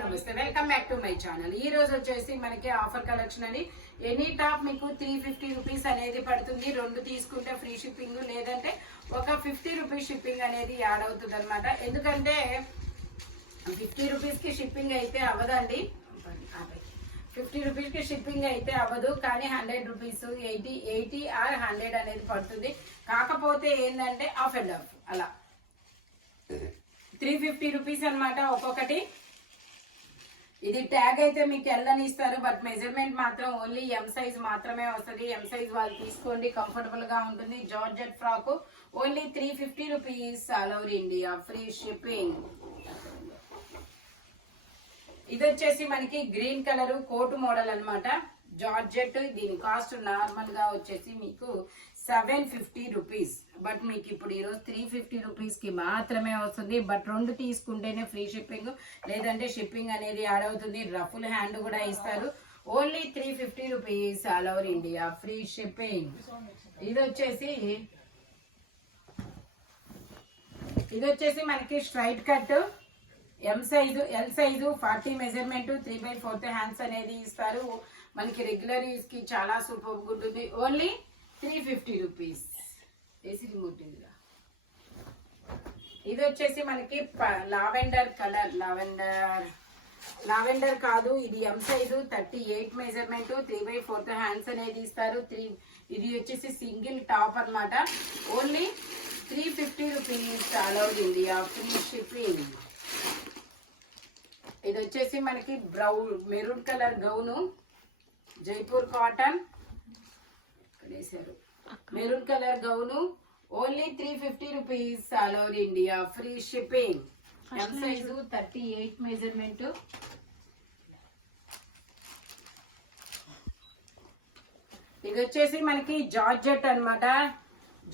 నమస్తే, welcome back to my channel. ఈ రోజు వచ్చేసి మనకి ఆఫర్ కలెక్షన్ అని ఎనీ టాప్ మీకు 350 రూపీస్ అనేది పడుతుంది. 2 తీసుకుంటే ఫ్రీ షిప్పింగ్, లేదంటే ఒక 50 రూపీస్ షిప్పింగ్ అనేది యాడ్ అవుతుంది అనమాట. ఎందుకంటే 50 రూపీస్ కి షిప్పింగ్ అయితే అవ్వదండి, 50 రూపీస్ కి షిప్పింగ్ అయితే అవ్వదు. కానీ 100 రూపీస్ 80 ఆర్ 100 అనేది పడుతుంది. కాకపోతే ఏంటంటే ఆఫ్ అండ్ ఆఫ్ అలా 350 రూపీస్ అనమాట ఒక్కొక్కటి. ఇది ట్యాగ్ అయితే మీకు ఎల్లని ఇస్తారు, బట్ మెజర్మెంట్ మాత్రం ఓన్లీ ఎం సైజ్ మాత్రమే వస్తుంది. ఎం సైజ్ వాళ్ళు తీసుకోండి, కంఫర్టబుల్ గా ఉంటుంది. Georgette frock only 350 rupees, all over India free shipping. ఇది వచ్చేసి మనకి గ్రీన్ కలర్ కోట్ మోడల్ అనమాట, జార్జెట్. దీని కాస్ట్ నార్మల్ గా వచ్చేసి మీకు 750 రూపీస్, బట్ మీకు ఇప్పుడు ఈరోజు 350 రూపీస్ కి మాత్రమే వస్తుంది. బట్ 2 తీసుకుంటేనే ఫ్రీ షిప్పింగ్, లేదంటే షిప్పింగ్ అనేది యాడ్ అవుతుంది. రఫుల్ హ్యాండ్ కూడా ఇస్తారు. Only 350 rupees, all over India free shipping. ఇది వచ్చేసి మనకి straight cut M size, L size, 40 measurement, 3/4 hands అనేది ఇస్తారు. మనకి రెగ్యులర్ యూస్ కి చాలా సూపర్ ఉంటుంది. Only 350 rupees. ఏసీ రిమోట్ ఇందులో. ఇది వచ్చేసి మనకి లావెండర్ కలర్, లావెండర్ కాదు, ఇది ఎం సైజు, 38 మెజర్మెంట్, 3/4 హ్యాండ్స్ అనేది ఇస్తారు. ఇది వచ్చేసి సింగిల్ టాప్ అనమాట. Only 350 rupees, all over India free shipping. ఇది వచ్చేసి మనకి maroon colour gown, Jaipur cotton వేసారు. Maroon colour gown only 350 rupees, all over India free shipping. M size, 38 measurement. ఇది వచ్చేసి మనకి జార్జెట్ అన్నమాట.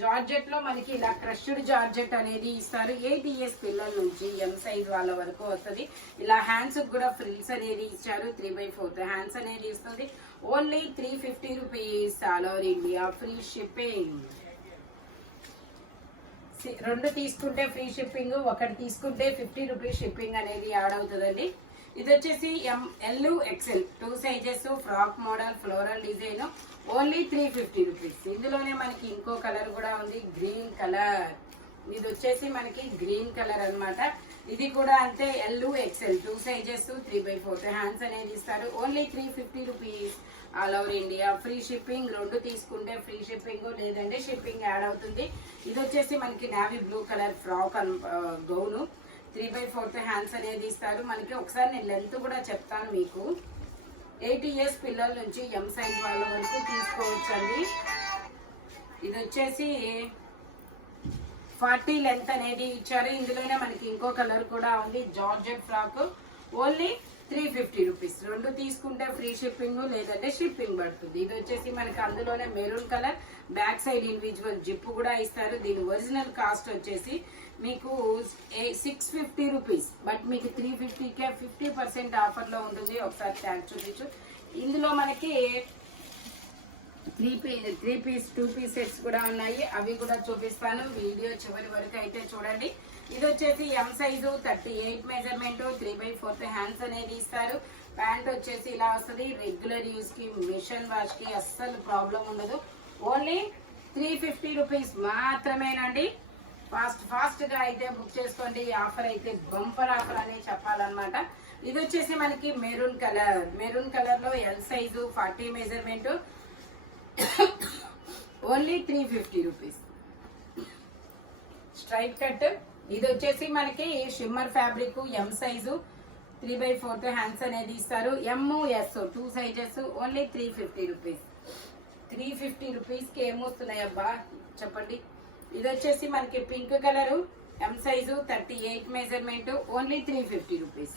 జార్జెట్ లో మనకి ఇలా క్రష్డ్ జార్జెట్ అనేది ఇస్తారు. 8 ఇయర్స్ పిల్లల నుంచి ఎం సైజ్ వాళ్ళ వరకు వస్తుంది. ఇలా హ్యాండ్స్ కూడా ఫ్రిల్స్ అనేది ఇచ్చారు. 3/4 హ్యాండ్స్ అనేది ఇస్తుంది. Only 350 rupees, all over India free shipping. 2 తీసుకుంటే ఫ్రీ షిప్పింగ్, 1 తీసుకుంటే 50 రూపీస్ షిప్పింగ్ అనేది యాడ్ అవుతుందండి. ఇది వచ్చేసి L XL 2 sizes, frock model, floral design. Only 350 rupees. ఇందులోనే మనకి ఇంకో కలర్ కూడా ఉంది, గ్రీన్ కలర్. ఇది వచ్చేసి మనకి గ్రీన్ కలర్ అనమాట. ఇది కూడా అంతే, ఎల్ ఎక్సెల్ 2 సైజెస్, 3/4 హ్యాండ్స్ అనేది ఇస్తారు. Only 350 rupees, all over India free shipping. 2 తీసుకుంటే ఫ్రీ షిప్పింగ్, లేదంటే షిప్పింగ్ యాడ్ అవుతుంది. ఇది వచ్చేసి మనకి navy blue colour frock gown, 3/4 hands అనేది ఇస్తారు. మనకి ఒకసారి నేను లెంత్ కూడా చెప్తాను మీకు. 8 ఇయర్స్ పిల్లల నుంచి ఎం సైజ్ వాళ్ళ వరకు తీసుకోవచ్చండి. ఇది వచ్చేసి 40 లెంత్ అనేది ఇచ్చారు. ఇందులోనే మనకి ఇంకో కలర్ కూడా ఉంది, జార్జెట్ ఫ్రాక్. Only 350 rupees. 2 తీసుకుంటే ఫ్రీ షిప్పింగ్, లేదంటే షిప్పింగ్ పడుతుంది. ఇది వచ్చేసి మనకి అందులోనే maroon colour, back side individual zip కూడా ఇస్తారు. దీని ఒరిజినల్ కాస్ట్ వచ్చేసి మీకు 650 రూపీస్, బట్ మీకు 350కే 50% ఆఫర్ లో ఉంటుంది. ఒకసారి ట్యాగ్ చూపించు. ఇందులో మనకి 3 పీస్ 2 పీస్ సెట్స్ కూడా ఉన్నాయి, అవి కూడా చూపిస్తాను. వీడియో చివరి వరకు అయితే చూడండి. ఇది వచ్చేసి ఎం సైజు, 38 మెజర్మెంట్, 3/4 హ్యాండ్స్ అనేది ఇస్తారు. ప్యాంట్ వచ్చేసి ఇలా వస్తుంది. రెగ్యులర్ యూస్ కి, మిషన్ వాష్ కి అస్సలు ప్రాబ్లం ఉండదు. ఓన్లీ 350 రూపీస్ మాత్రమేనండి. ఫాస్ట్ గా అయితే బుక్ చేసుకోండి. ఆఫర్ అయితే బంపర్ ఆఫర్ అని చెప్పాలన్నమాట. ఇది వచ్చేసి మనకి మెరూన్ కలర్ లో L size, 40 measurement, only 350 rupees. Straight cut. ఇది వచ్చేసి మనకి షిమ్మర్ ఫ్యాబ్రిక్, ఎం సైజు, 3/4 హ్యాండ్స్ అనేది ఇస్తారు. M S 2 sizes, only 350 rupees. 350 rupees కి ఏమొస్తున్నాయి అబ్బా చెప్పండి. ఇది వచ్చేసి మనకి పింక్ కలరు, ఎం సైజు, 38 మెజర్మెంట్, ఓన్లీ 350 రూపీస్.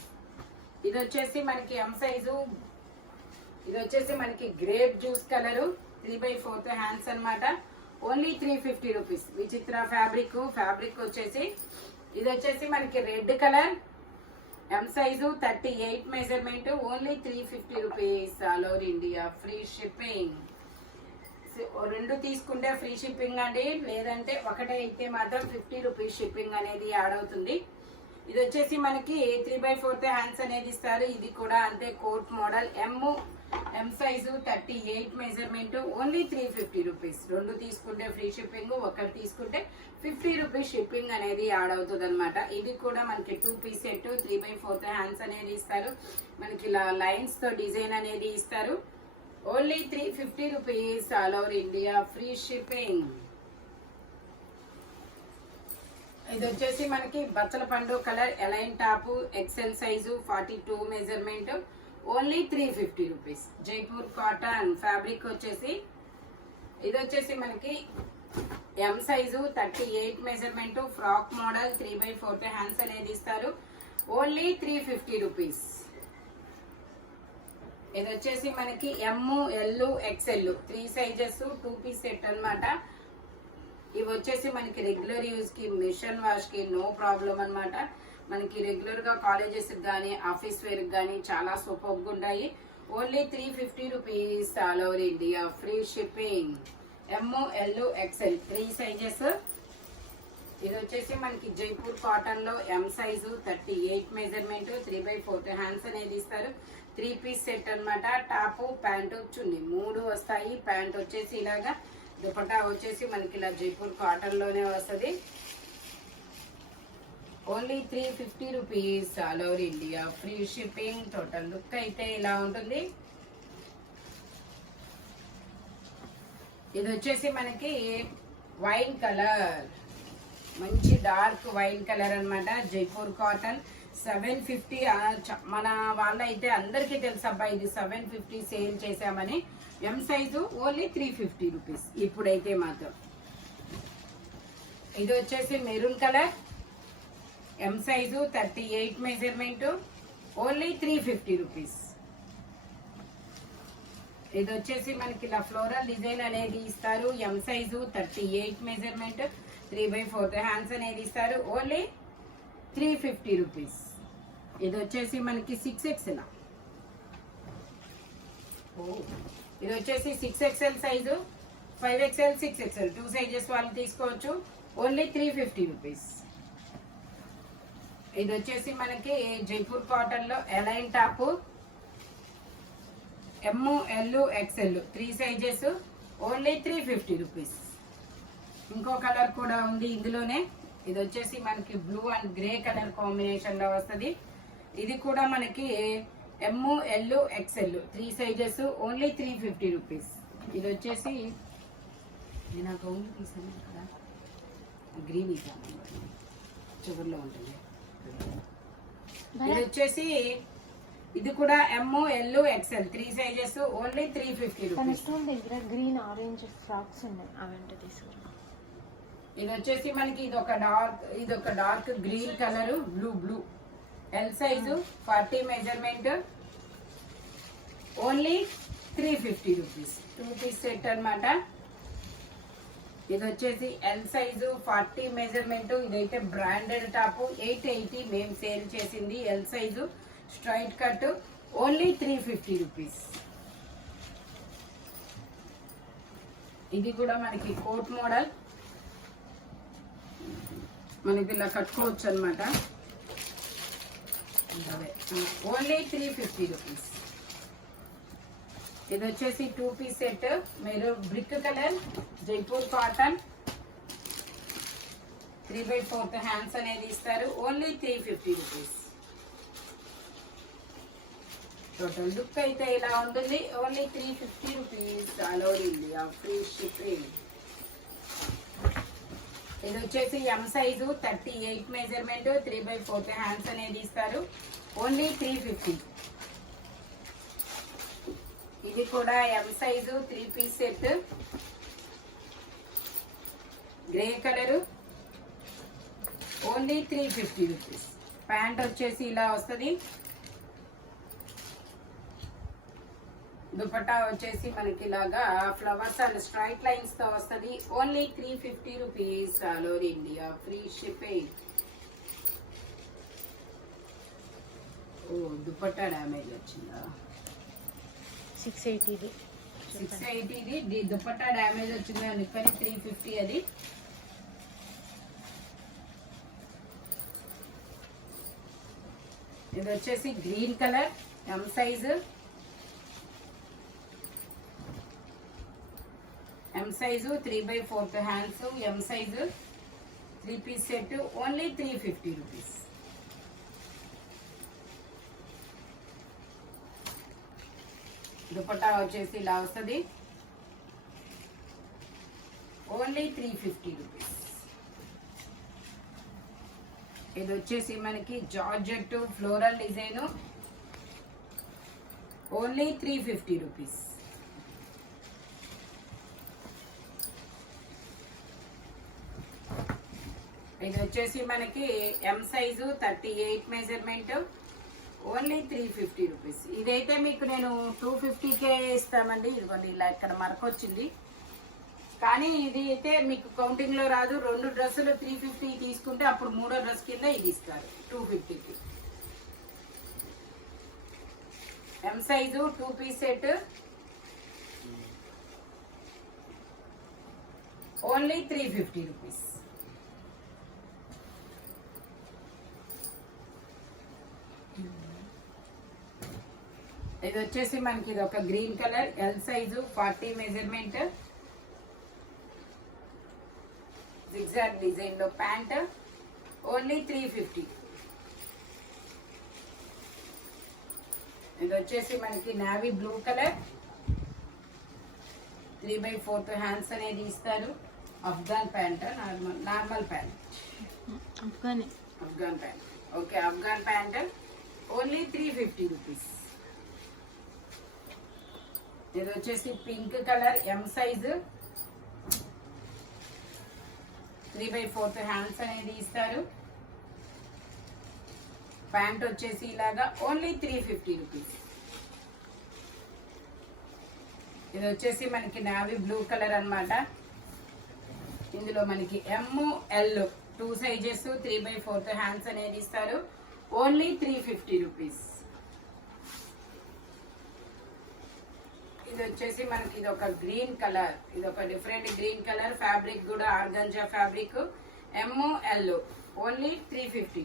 ఇది వచ్చేసి మనకి ఎం సైజు, ఇది వచ్చేసి మనకి గ్రేప్ జ్యూస్ కలరు, 3/4 హ్యాండ్స్ అనమాట. Only 350 rupees. విచిత్ర ఫ్యాబ్రిక్ వచ్చేసి. ఇది వచ్చేసి మనకి red colour, M size, 38 measurement, only 350 rupees, all over India free shipping. 2 తీసుకుంటే ఫ్రీ షిప్పింగ్ అండి, లేదంటే ఒకటే అయితే మాత్రం 50 రూపీస్ షిప్పింగ్ అనేది యాడ్ అవుతుంది. ఇది వచ్చేసి మనకి 3/4 హ్యాండ్స్ అనేది ఇస్తారు. ఇది కూడా అంతే coat model. M size 38 measurement. Only 350 rupees. 2 తీసుకుంటే ఫ్రీ షిప్పింగ్, ఒకటి తీసుకుంటే 50 రూపీస్ షిప్పింగ్ అనేది యాడ్ అవుతుంది అనమాట. ఇది కూడా మనకి 2 పీస్ సెట్. 3/4 హ్యాండ్స్ అనేది ఇస్తారు. మనకి ఇలా లైన్స్ తో డిజైన్ అనేది ఇస్తారు. Only 350 rupees. All over India free shipping. ఇది వచ్చేసి మనకి బచ్చల పండు colour A line top, XL size 42 measurement. Only 350 rupees. Jaipur cotton fabric వచ్చేసి ఇది వచ్చేసి మనకి M size 38 measurement. Frock model 3/4 hands అనేది ఇస్తారు. Only 350 rupees. ఇది వచ్చేసి మనకి M, L, XL 3 sizes 2 piece set అన్నమాట. ఇవి వచ్చేసి మనకి రెగ్యులర్ యూజ్ కి, మిషన్ వాష్ కి నో ప్రాబ్లం అన్నమాట. మనకి రెగ్యులర్ గా కాలేజెస్ కానీ ఆఫీస్ వేర్ కానీ చాలా సూపర్ గా ఉంటాయి. Only 350 rupees. All over India free shipping. M, L, XL 3 sizes. ఇది వచ్చేసి మనకి జైపూర్ కాటన్ లో ఎం సైజు 38 మెజర్మెంట్. 3/4 హ్యాండ్స్ అనేది ఇస్తారు. 3 పీస్ సెట్ అన్నమాట. టాప్, ప్యాంటు, చున్నీ 3 వస్తాయి. ప్యాంట్ వచ్చేసి ఇలాగా, దుపట్టా వచ్చేసి మనకి ఇలా జైపూర్ కాటన్ లోనే వస్తుంది. Only 350 rupees. All over India free shipping. Total look అయితే ఇలా ఉంటుంది. ఇది వచ్చేసి మనకి వైన్ కలర్, మంచి డార్క్ వైన్ కలర్ అన్నమాట. జైపూర్ కాటన్ 750. మన వాళ్ళ అయితే అందరికీ తెలుసు అబ్బా ఇది 750 సేల్ చేసామని. ఎం సైజు ఓన్లీ 350 రూపీస్ ఇప్పుడైతే మాత్రం. ఇది వచ్చేసి maroon colour, M size 38 measurement. Only 350 rupees. ఇది వచ్చేసి మనకి ఇలా ఫ్లోరల్ డిజైన్ అనేది ఇస్తారు. ఎం సైజు 38 మెజర్మెంట్. 3/4 హ్యాండ్స్ అనేది ఇస్తారు. Only 350 rupees. ఇది వచ్చేసి మనకి 6XL. ఇది వచ్చేసి 6XL size, 5XL, 6XL 2 sizes వాళ్ళు తీసుకోవచ్చు. Only 350 rupees. ఇది వచ్చేసి మనకి జైపూర్ కాటన్ లో A line top, M, L, XL 3 sizes. Only 350 rupees. ఇంకో కలర్ కూడా ఉంది ఇందులోనే. ఇది వచ్చేసి మనకి blue and grey colour combination లో వస్తుంది. ఇది కూడా మనకి M, L, XL 3 sizes. Only 350 rupees. ఇది వచ్చేసి నేను గౌన్ తీసాను కదా, గ్రీన్ ఇస్తాను, చివరిలో ఉంటుంది. ఇది వచ్చేసి ఇది కూడా M, L, XL 3 sizes. Only 350 rupees. Green orange frocks ఉన్నాయి, అవంటే తీసుకురా. ఇది వచ్చేసి మనకి ఇది ఒక dark green colour, blue L size 40 measurement. Only 350 rupees. 2 piece set అన్నమాట. ఇది వచ్చేసి ఎల్ సైజు 40 మెజర్మెంట్. ఇదైతే బ్రాండెడ్ టాప్. 880 మేము సేల్ చేసింది. L size straight cut. Only 350 rupees. ఇది కూడా మనకి కోట్ మోడల్, మనకి ఇలా కట్టుకోవచ్చు అనమాట. Only 350 rupees. ఇది వచ్చేసి 2 పీస్ సెట్. మీరు brick colour, Jaipur cotton 3/4 hands అనేది ఇస్తారు. Only 350 rupees. టోటల్ లుక్ అయితే ఇలా ఉంటుంది. Only 350 rupees. All over India free shipping. ఇది వచ్చేసి ఎం సైజు 38 మెజర్మెంట్. 3/4 హ్యాండ్స్ అనేది ఇస్తారు. ఓన్లీ 350. ఇది కూడా M size 3 piece set. Grey colour. Only 350 rupees. Pant వచ్చేసి ఇలా వస్తుంది. దుపట్టా వచ్చేసి మనకి ఇలాగా ఫ్లవర్స్ అండ్ స్ట్రైట్ లైన్స్ తో వస్తుంది. Only 350 rupees. All over India free shipping. ఓ దుపట్టా డ్యామేజ్ వచ్చిందా? 680. 680 దుపట్టా డ్యామేజ్ వచ్చింది అనుకొని 350 అది. ఇది వచ్చేసి green colour M size, M size 3/4 hands, M size 3 piece set only 350 rupees. Dupatta వచ్చేసి ఇలా వస్తుంది, ఓన్లీ 350 రూపీస్. ఇది వచ్చేసి మనకి georgette floral design, only 350 rupees. ఇది వచ్చేసి మనకి M size 38 measurement, only 350 rupees. ఇదైతే మీకు నేను 250కే ఇస్తామండి. ఇదిగోండి ఇలా ఇక్కడ మరక వచ్చింది, కానీ ఇది అయితే మీకు కౌంటింగ్ లో రాదు. 2 డ్రెస్సులు 350 తీసుకుంటే అప్పుడు 3వ డ్రెస్ కింద ఇది ఇస్తారు 250కి. M size 2 piece set, only 350 rupees. ఇది వచ్చేసి మనకి ఇది ఒక green colour L size 40 measurement, zigzag design లో ప్యాంట్, ఓన్లీ 350. ఇది వచ్చేసి మనకి నావీ బ్లూ కలర్ 3/4 హ్యాండ్స్ అనేది ఇస్తారు. Afghan pant, normal pant, Afghan pant. Okay, Afghan pant only 350 rupees. ఇది వచ్చేసి pink colour M size 3/4 hands అనేది ఇస్తారు. ప్యాంట్ వచ్చేసి ఇలాగా ఓన్లీ 350 రూపీస్. ఇది వచ్చేసి మనకి నావీ బ్లూ కలర్ అన్నమాట. ఇందులో మనకి ఎమ్ ఎల్ 2 సైజెస్ 3/4 హ్యాండ్స్ అనేది ఇస్తారు, ఓన్లీ 350 రూపీస్. ఇది వచ్చేసి మనకి ఇది ఒక గ్రీన్ కలర్, ఇది ఒక డిఫరెంట్ గ్రీన్ కలర్, ఫ్యాబ్రిక్ కూడా organza fabric, M L only 350.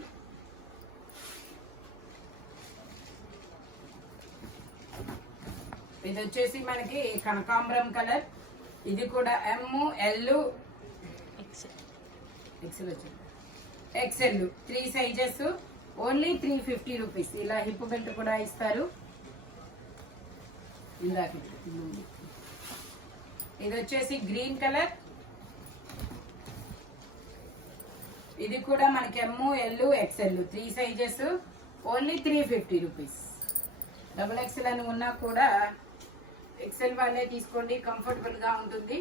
ఇది వచ్చేసి మనకి కనకాంబరం కలర్, ఇది కూడా M L XL 3 sizes, only 350 rupees. ఇలా హిప్ బెల్ట్ కూడా ఇస్తారు. ఇది వచ్చేసి గ్రీన్ కలర్, ఇది కూడా మనకి M L XL 3 sizes, only 350 rupees. Double XL అని ఉన్నా కూడా ఎక్సెల్ వాళ్ళే తీసుకోండి, కంఫర్టబుల్ గా ఉంటుంది.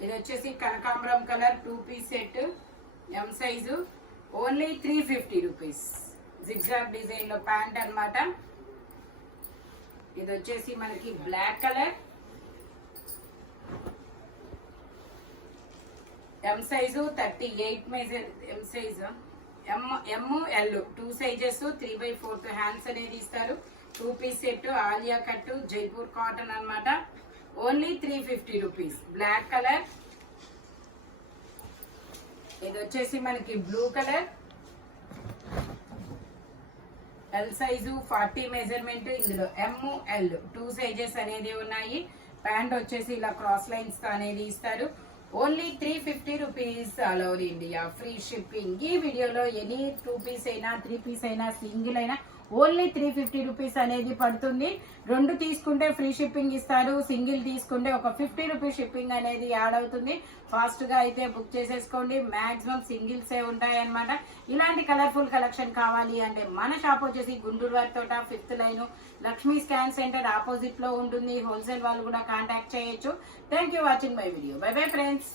ఇది వచ్చేసి కనకాంబరం colour 2 piece set, M size, only 350 rupees. Zigzag design లో ప్యాంట్ అన్నమాట. ఇది వచ్చేసి మనకి black colour, M size 38 measure, M size M L 2 sizes 3/4 hands అనేది ఇస్తారు. 2 piece set, Alia cut, Jaipur cotton అన్నమాట, ఓన్లీ 350 రూపీస్. Black colour. ఇది వచ్చేసి మనకి blue colour, L size 40 measurement, ఇందులో ఎమ్ ఎల్ 2 సైజెస్ అనేది ఉన్నాయి. ప్యాంట్ వచ్చేసి ఇలా క్రాస్ లైన్స్ అనేది ఇస్తారు, only 350 rupees. All over India free shipping. ఈ వీడియోలో ఎనీ 2 పీస్ అయినా 3 పీస్ అయినా సింగిల్ అయినా ఓన్లీ 350 రూపీస్ అనేది పడుతుంది. 2 తీసుకుంటే ఫ్రీ షిప్పింగ్ ఇస్తారు, సింగిల్ తీసుకుంటే ఒక 50 రూపీస్ షిప్పింగ్ అనేది యాడ్ అవుతుంది. ఫాస్ట్ గా అయితే బుక్ చేసేసుకోండి, మాక్సిమం సింగిల్స్ ఏ ఉంటాయి అన్నమాట. ఇలాంటి కలర్ఫుల్ కలెక్షన్ కావాలి అంటే మన షాప్ వచ్చేసి గుంటూరు వారి తోట 5th line Lakshmi scan centre opposite లో ఉంటుంది. హోల్సేల్ వాళ్ళు కూడా కాంటాక్ట్ చేయొచ్చు. Thank you watching my video. By bye friends.